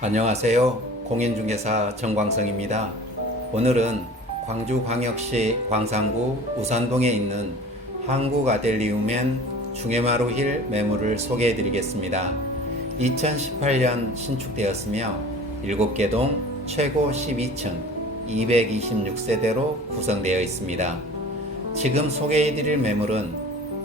안녕하세요. 공인중개사 정광성입니다. 오늘은 광주광역시 광산구 우산동에 있는 한국아델리움엔 중해마루 힐 매물을 소개해 드리겠습니다. 2018년 신축되었으며 7개 동 최고 12층 226세대로 구성되어 있습니다. 지금 소개해 드릴 매물은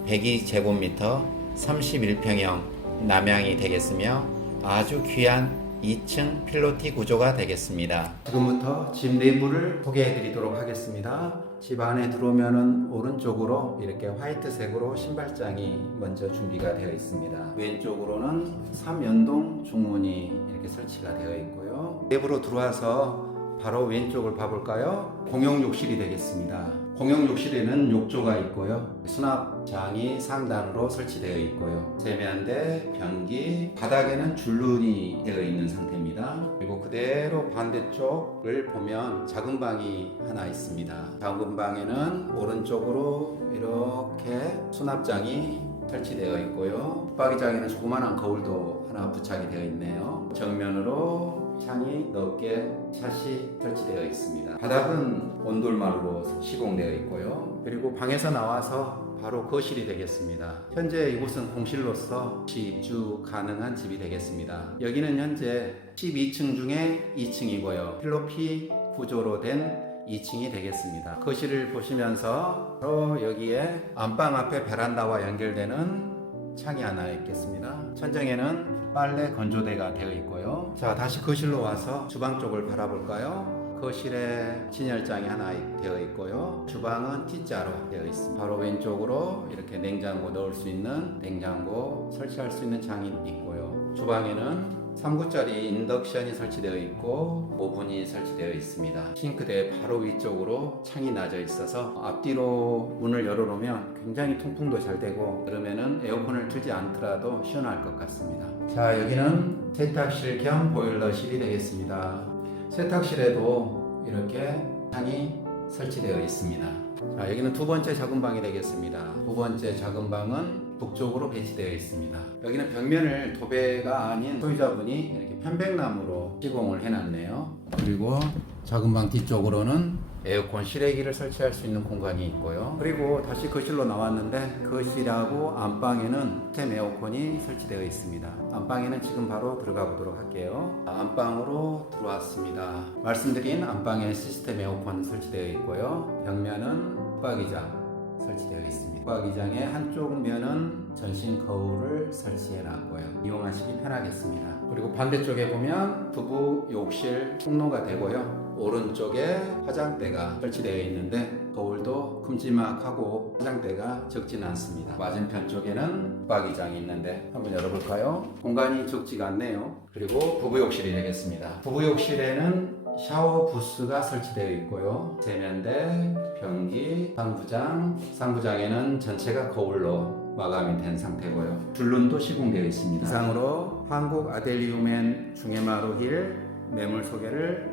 102제곱미터 31평형 남향이 되겠으며 아주 귀한 2층 필로티 구조가 되겠습니다. 지금부터 집 내부를 소개해 드리도록 하겠습니다. 집 안에 들어오면은 오른쪽으로 이렇게 화이트색으로 신발장이 먼저 준비가 되어 있습니다. 왼쪽으로는 3연동 중문이 이렇게 설치가 되어 있고요. 내부로 들어와서 바로 왼쪽을 봐볼까요? 공용 욕실이 되겠습니다. 공용 욕실에는 욕조가 있고요. 수납장이 상단으로 설치되어 있고요. 세면대, 변기, 바닥에는 줄눈이 되어 있는 상태입니다. 그리고 그대로 반대쪽을 보면 작은 방이 하나 있습니다. 작은 방에는 오른쪽으로 이렇게 수납장이 설치되어 있고요. 붙박이장에는 조그마한 거울도 하나 부착이 되어 있네요. 정면으로 창이 넓게 샷이 설치되어 있습니다. 바닥은 온돌마루로 시공되어 있고요. 그리고 방에서 나와서 바로 거실이 되겠습니다. 현재 이곳은 공실로서 입주 가능한 집이 되겠습니다. 여기는 현재 12층 중에 2층이고요. 필로피 구조로 된 2층이 되겠습니다. 거실을 보시면서 바로 여기에 안방 앞에 베란다와 연결되는 창이 하나 있겠습니다. 천장에는 빨래 건조대가 되어 있고요. 자, 다시 거실로 와서 주방 쪽을 바라볼까요? 거실에 진열장이 하나 되어 있고요. 주방은 T자로 되어 있습니다. 바로 왼쪽으로 이렇게 냉장고 넣을 수 있는 냉장고 설치할 수 있는 장이 있고요. 주방에는 3구짜리 인덕션이 설치되어 있고 오븐이 설치되어 있습니다. 싱크대 바로 위쪽으로 창이 나져 있어서 앞뒤로 문을 열어놓으면 굉장히 통풍도 잘 되고 그러면은 에어컨을 틀지 않더라도 시원할 것 같습니다. 자 여기는 세탁실 겸 보일러실이 되겠습니다. 세탁실에도 이렇게 창이 설치되어 있습니다. 자, 여기는 두 번째 작은 방이 되겠습니다. 두 번째 작은 방은 북쪽으로 배치되어 있습니다. 여기는 벽면을 도배가 아닌 소유자분이 이렇게 편백나무로 시공을 해놨네요. 그리고 작은 방 뒤쪽으로는 에어컨 실외기를 설치할 수 있는 공간이 있고요. 그리고 다시 거실로 나왔는데 거실하고 안방에는 시스템 에어컨이 설치되어 있습니다. 안방에는 지금 바로 들어가 보도록 할게요. 안방으로 들어왔습니다. 말씀드린 안방에 시스템 에어컨 설치되어 있고요. 벽면은 붙박이장 설치되어 있습니다. 붙박이장의 한쪽 면은 전신 거울을 설치해 놨고요. 이용하시기 편하겠습니다. 그리고 반대쪽에 보면 부부 욕실 통로가 되고요. 오른쪽에 화장대가 설치되어 있는데 거울도 큼지막하고 화장대가 적지는 않습니다. 맞은편 쪽에는 붙박이장이 있는데 한번 열어볼까요? 공간이 적지가 않네요. 그리고 부부 욕실이 되겠습니다. 부부 욕실에는 샤워 부스가 설치되어 있고요. 세면대, 변기, 상부장, 상부장에는 전체가 거울로 마감이 된 상태고요. 줄눈도 시공되어 있습니다. 이상으로 한국 아델리우멘 중해마루 힐 매물 소개를